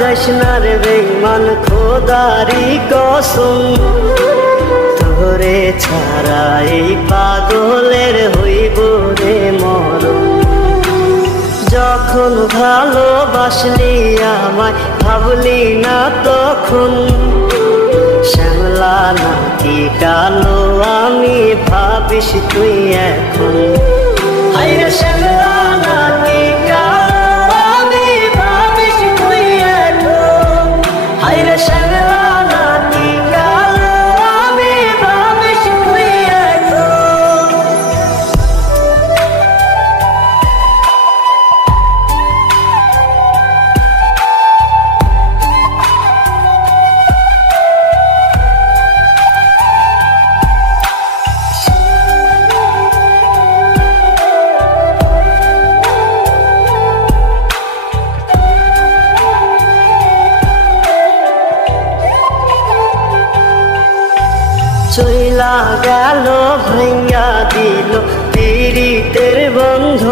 যাইস না রে বেঈমান খোদারি কসম, তোরে ছাড়া এই পাগলের হইব রে মরণ। যখন ভালোবাসলি আমায় ভাবলি না তখন, শ্যামলা নাকি কালো আমি ভাবিস তুই এখন। হায়রে শ্যামলা নাকি কালো আমি ভাবিস তুই এখন। হায়রে শ্যামলা নাকি কালো আমি ভাবিস তুই এখন। চইলা গেল ভাইয়া দিল পীড়িতের বন্ধু।